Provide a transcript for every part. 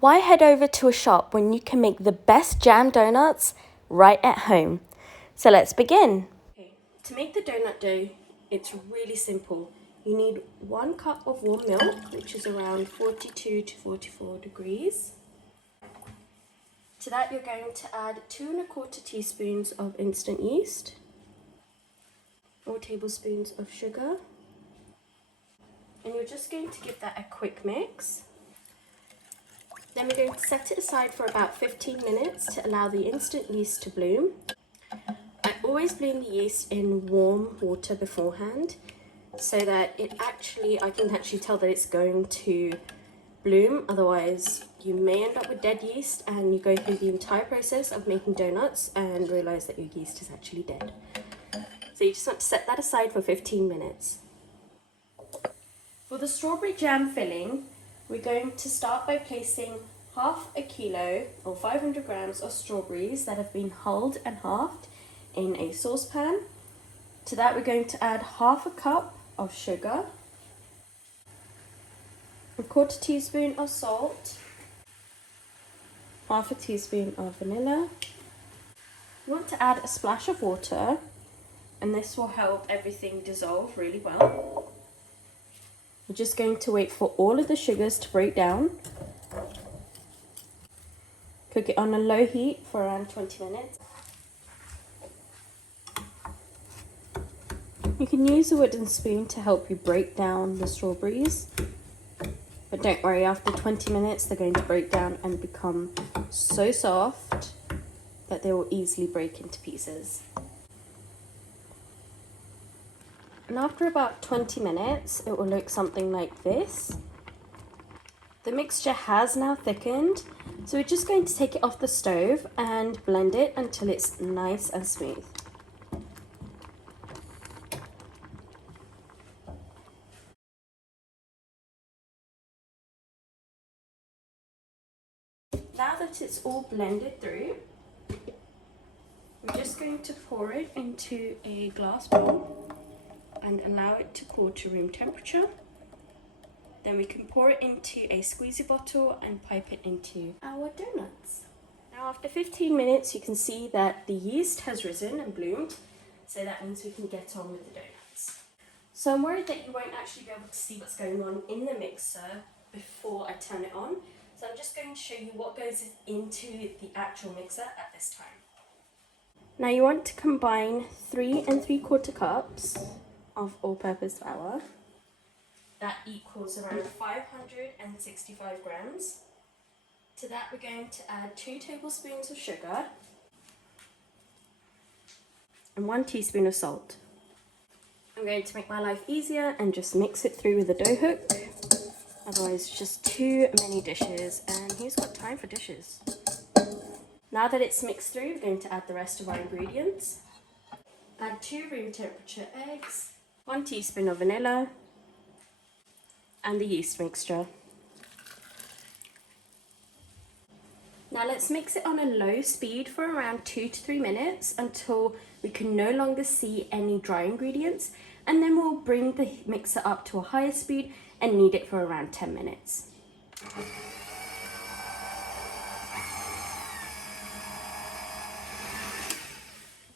Why head over to a shop when you can make the best jam donuts right at home? So let's begin. Okay, to make the donut dough, it's really simple. You need 1 cup of warm milk, which is around 42 to 44 degrees. To that, you're going to add 2 1/4 teaspoons of instant yeast, 4 tablespoons of sugar, and you're just going to give that a quick mix. Then we're going to set it aside for about 15 minutes to allow the instant yeast to bloom. I always bloom the yeast in warm water beforehand so that I can actually tell that it's going to bloom. Otherwise, you may end up with dead yeast and you go through the entire process of making donuts and realize that your yeast is actually dead. So you just want to set that aside for 15 minutes. For the strawberry jam filling, we're going to start by placing 1/2 kilo or 500 grams of strawberries that have been hulled and halved in a saucepan. To that, we're going to add 1/2 cup of sugar, 1/4 teaspoon of salt, 1/2 teaspoon of vanilla. You want to add a splash of water, and this will help everything dissolve really well. We're just going to wait for all of the sugars to break down. Cook it on a low heat for around 20 minutes. You can use a wooden spoon to help you break down the strawberries. But don't worry, after 20 minutes they're going to break down and become so soft that they will easily break into pieces. And after about 20 minutes, it will look something like this. The mixture has now thickened, so we're just going to take it off the stove and blend it until it's nice and smooth. Now that it's all blended through, we're just going to pour it into a glass bowl and allow it to cool to room temperature. Then we can pour it into a squeezy bottle and pipe it into our donuts. Now after 15 minutes, you can see that the yeast has risen and bloomed, so that means we can get on with the donuts. So I'm worried that you won't actually be able to see what's going on in the mixer before I turn it on. So I'm just going to show you what goes into the actual mixer at this time. Now you want to combine 3 3/4 cups of all-purpose flour. That equals around 565 grams. To that, we're going to add 2 tablespoons of sugar and 1 teaspoon of salt. I'm going to make my life easier and just mix it through with a dough hook. Otherwise, it's just too many dishes, and who's got time for dishes? Now that it's mixed through, we're going to add the rest of our ingredients. Add 2 room temperature eggs, 1 teaspoon of vanilla, and the yeast mixture. Now let's mix it on a low speed for around 2 to 3 minutes until we can no longer see any dry ingredients, and then we'll bring the mixer up to a higher speed and knead it for around 10 minutes.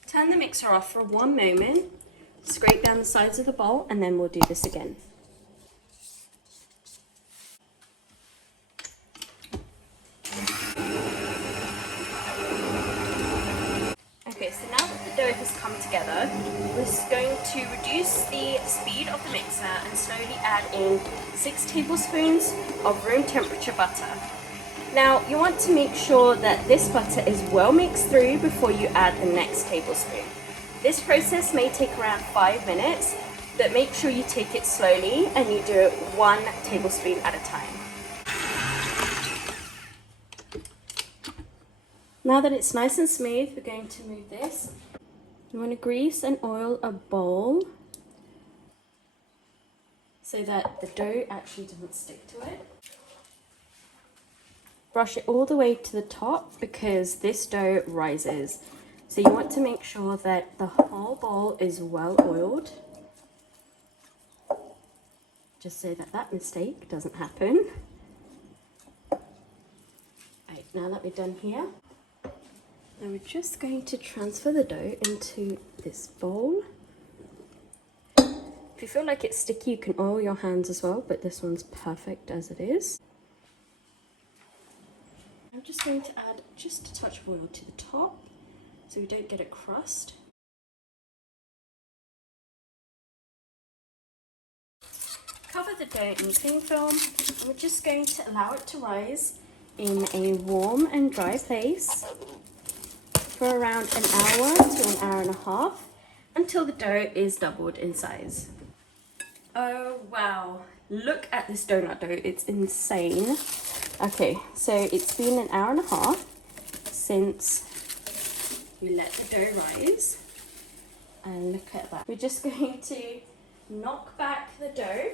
Turn the mixer off for 1 moment, scrape down the sides of the bowl, and then we'll do this again. Okay, so now that the dough has come together, we're going to reduce the speed of the mixer and slowly add in 6 tablespoons of room temperature butter. Now, you want to make sure that this butter is well mixed through before you add the next tablespoon. This process may take around 5 minutes, but make sure you take it slowly and you do it 1 tablespoon at a time. Now that it's nice and smooth, we're going to move this. You want to grease and oil a bowl so that the dough actually doesn't stick to it. Brush it all the way to the top because this dough rises. So you want to make sure that the whole bowl is well oiled, just so that that mistake doesn't happen. now that we're done here, now we're just going to transfer the dough into this bowl. If you feel like it's sticky, you can oil your hands as well, but this one's perfect as it is. I'm just going to add just a touch of oil to the top so we don't get a crust. Cover the dough in cling film, and we're just going to allow it to rise in a warm and dry place for around an hour to an hour and a half until the dough is doubled in size. Oh wow, look at this donut dough, it's insane. Okay, so it's been an hour and a half since we let the dough rise, and look at that. We're just going to knock back the dough.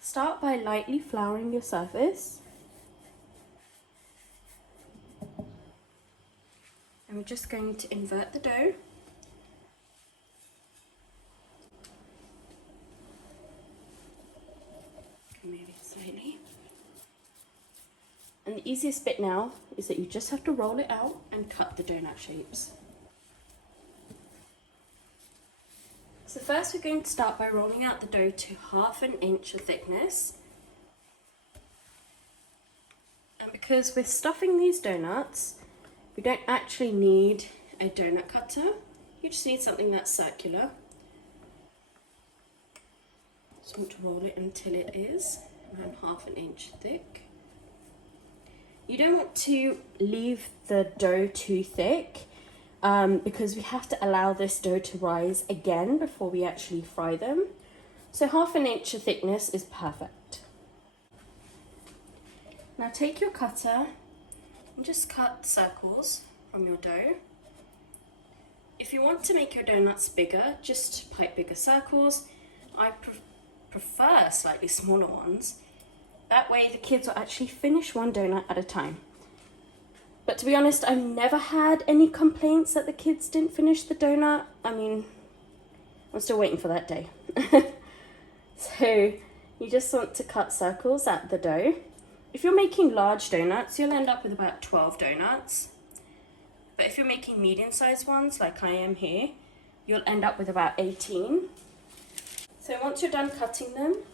Start by lightly flouring your surface. And we're just going to invert the dough. Move it slightly. And the easiest bit now is that you just have to roll it out and cut the donut shapes. So first we're going to start by rolling out the dough to 1/2 inch of thickness. And because we're stuffing these donuts, we don't actually need a donut cutter. You just need something that's circular. Just want to roll it until it is around 1/2 inch thick. You don't want to leave the dough too thick because we have to allow this dough to rise again before we actually fry them. So 1/2 inch of thickness is perfect. Now take your cutter and just cut circles from your dough. If you want to make your donuts bigger, just pipe bigger circles. I prefer slightly smaller ones. That way the kids will actually finish one donut at a time. But to be honest, I've never had any complaints that the kids didn't finish the donut. I mean, I'm still waiting for that day. So you just want to cut circles at the dough. If you're making large donuts, you'll end up with about 12 donuts. But if you're making medium-sized ones, like I am here, you'll end up with about 18. So once you're done cutting them,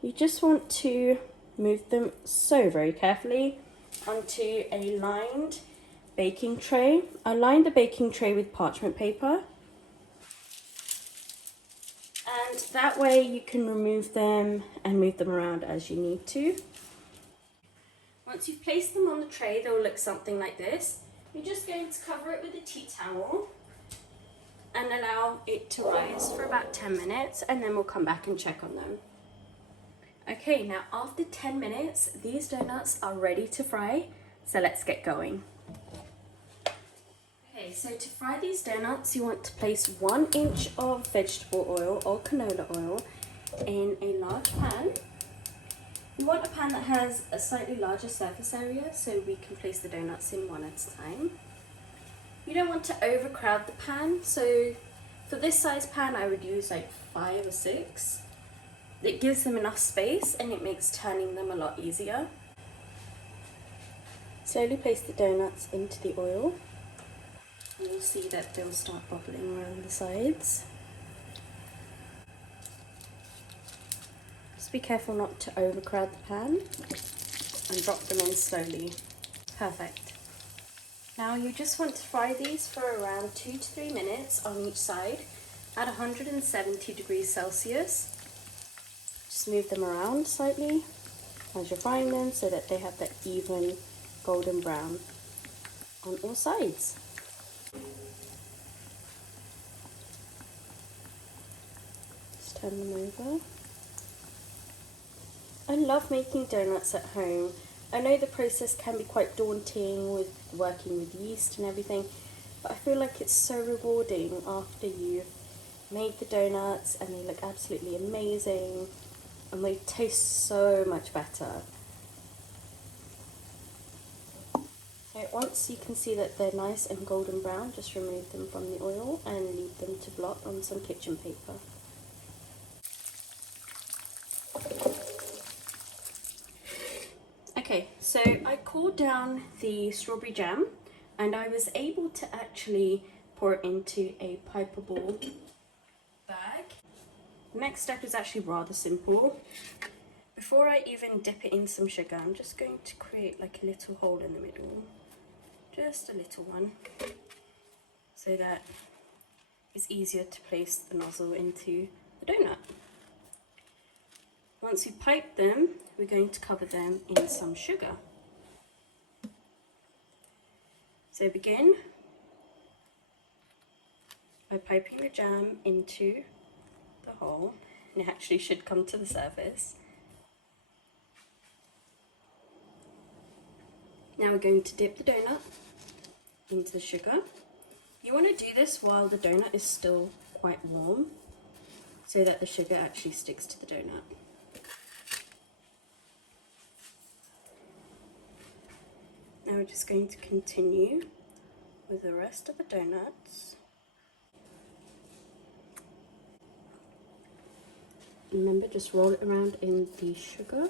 you just want to move them very carefully onto a lined baking tray. I lined the baking tray with parchment paper. And that way you can remove them and move them around as you need to. Once you've placed them on the tray, they'll look something like this. You're just going to cover it with a tea towel and allow it to rise for about 10 minutes, and then we'll come back and check on them. Okay, now after 10 minutes, these donuts are ready to fry, so let's get going. Okay, so to fry these donuts, you want to place 1 inch of vegetable oil or canola oil in a large pan. You want a pan that has a slightly larger surface area so we can place the donuts in one at a time. You don't want to overcrowd the pan, so for this size pan I would use like 5 or 6. It gives them enough space and it makes turning them a lot easier. Slowly place the donuts into the oil. And you'll see that they'll start bubbling around the sides. Just be careful not to overcrowd the pan and drop them in slowly. Perfect. Now you just want to fry these for around 2 to 3 minutes on each side at 170 degrees Celsius. Just move them around slightly as you're frying them so that they have that even golden brown on all sides. Just turn them over. I love making donuts at home. I know the process can be quite daunting with working with yeast and everything, but I feel like it's so rewarding after you've made the donuts and they look absolutely amazing and they taste so much better. So once you can see that they're nice and golden brown, just remove them from the oil and leave them to blot on some kitchen paper. Okay, so So I cooled down the strawberry jam and I was able to actually pour it into a pipeable bag. The next step is actually rather simple. Before I even dip it in some sugar, I'm just going to create like a little hole in the middle. Just a little one, so that it's easier to place the nozzle into the donut. Once we pipe them, we're going to cover them in some sugar. So begin by piping the jam into the hole, and it actually should come to the surface. Now we're going to dip the donut into the sugar. You want to do this while the donut is still quite warm, so that the sugar actually sticks to the donut. Now we're just going to continue with the rest of the donuts. Remember, just roll it around in the sugar.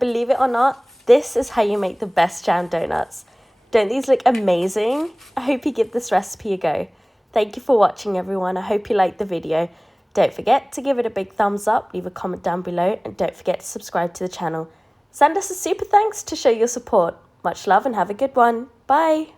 Believe it or not, this is how you make the best jam donuts. Don't these look amazing? I hope you give this recipe a go. Thank you for watching, everyone. I hope you liked the video. Don't forget to give it a big thumbs up, leave a comment down below, and don't forget to subscribe to the channel. Send us a super thanks to show your support. Much love and have a good one. Bye.